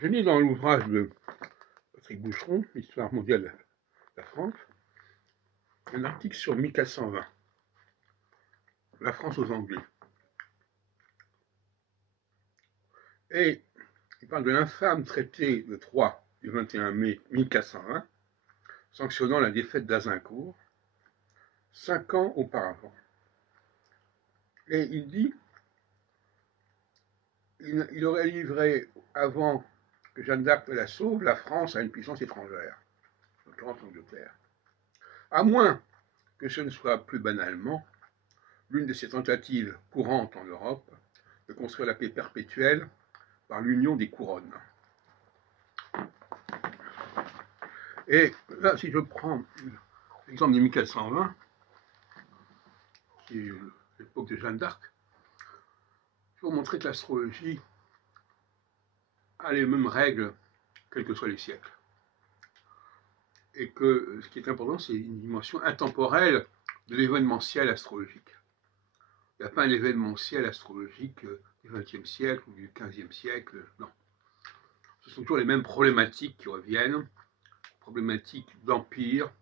Je lis dans l'ouvrage de Patrick Boucheron, Histoire mondiale de la France, un article sur 1420, la France aux Anglais. Et il parle de l'infâme traité de Troyes du 21 mai 1420, sanctionnant la défaite d'Azincourt 5 ans auparavant. Et il dit il aurait livré, avant que Jeanne d'Arc la sauve, la France à une puissance étrangère, notamment l'Angleterre. À moins que ce ne soit plus banalement l'une de ces tentatives courantes en Europe de construire la paix perpétuelle par l'union des couronnes. Et là, si je prends l'exemple de 1420, qui est l'époque de Jeanne d'Arc, je vais vous montrer que l'astrologie a les mêmes règles, quels que soient les siècles. Et que ce qui est important, c'est une dimension intemporelle de l'événementiel astrologique. Il n'y a pas un événementiel astrologique du XXe siècle ou du XVe siècle, non. Ce sont toujours les mêmes problématiques qui reviennent, problématiques d'empire,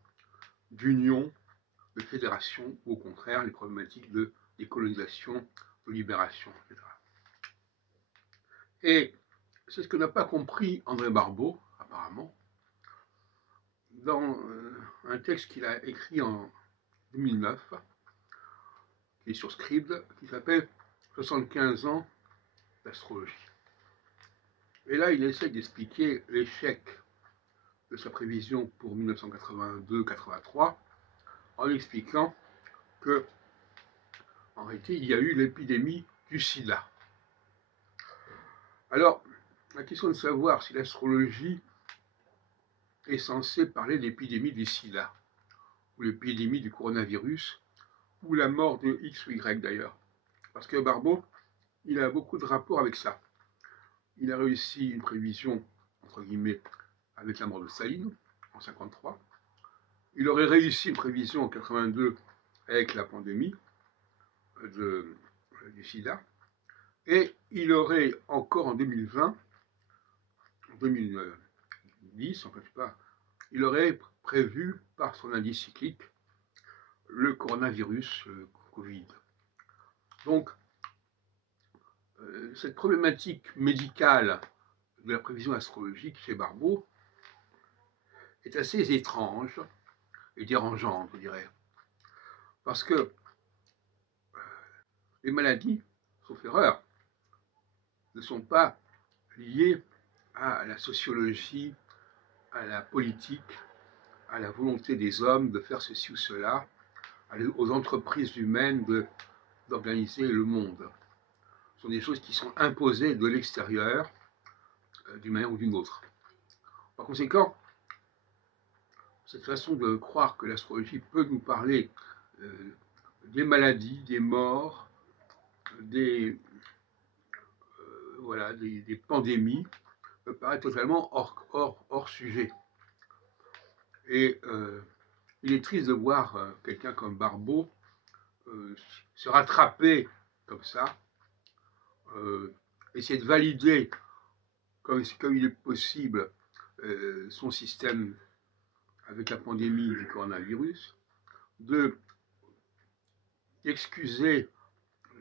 d'union, de fédération, ou au contraire, les problématiques de décolonisation, de libération, etc. Et c'est ce que n'a pas compris André Barbeau, apparemment, dans un texte qu'il a écrit en 2009, qui est sur Scribd, qui s'appelle 75 ans d'astrologie. Et là, il essaie d'expliquer l'échec de sa prévision pour 1982-83 en expliquant que, en réalité, il y a eu l'épidémie du sida. Alors, la question de savoir si l'astrologie est censée parler d'épidémie du sida, ou l'épidémie du coronavirus, ou la mort de X ou Y d'ailleurs. Parce que Barbeau, il a beaucoup de rapports avec ça. Il a réussi une prévision, entre guillemets, avec la mort de Staline, en 1953. Il aurait réussi une prévision en 1982 avec la pandémie du sida. Et il aurait encore en 2020, en 2010, en fait, il aurait prévu par son indice cyclique le coronavirus, le Covid. Donc, cette problématique médicale de la prévision astrologique chez Barbeau est assez étrange et dérangeante, je dirais. Parce que les maladies, sauf erreur, ne sont pas liées à la sociologie, à la politique, à la volonté des hommes de faire ceci ou cela, aux entreprises humaines d'organiser le monde. Ce sont des choses qui sont imposées de l'extérieur, d'une manière ou d'une autre. Par conséquent, cette façon de croire que l'astrologie peut nous parler des maladies, des morts, des pandémies, me paraît totalement hors sujet. Et il est triste de voir quelqu'un comme Barbeau se rattraper comme ça, essayer de valider comme il est possible son système avec la pandémie du coronavirus, d'excuser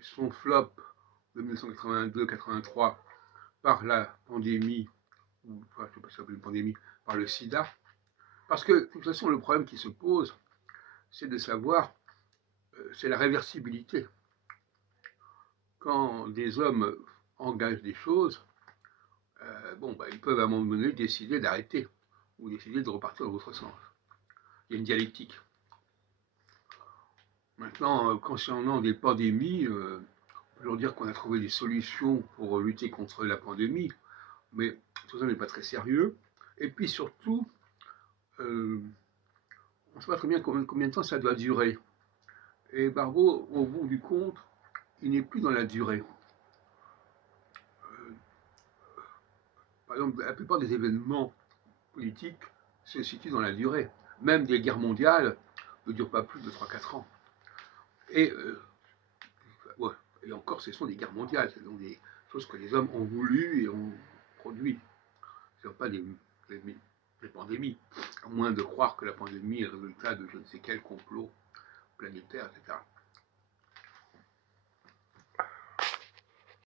son flop de 1982-83 par la pandémie, ou je ne sais pas si ça s'appelle une pandémie, par le sida, parce que de toute façon le problème qui se pose, c'est de savoir, c'est la réversibilité. Quand des hommes engagent des choses, ils peuvent à un moment donné décider d'arrêter, ou décider de repartir dans l'autre sens. Il y a une dialectique. Maintenant, concernant des pandémies, on peut leur dire qu'on a trouvé des solutions pour lutter contre la pandémie, mais tout ça n'est pas très sérieux. Et puis surtout, on ne sait pas très bien combien de temps ça doit durer. Et Barbeau, au bout du compte, il n'est plus dans la durée. Par exemple, la plupart des événements politiques se situent dans la durée. Même des guerres mondiales ne durent pas plus de 3-4 ans. Et encore, ce sont des guerres mondiales, ce sont des choses que les hommes ont voulu et ont produit. pas des pandémies, à moins de croire que la pandémie est le résultat de je ne sais quel complot planétaire, etc.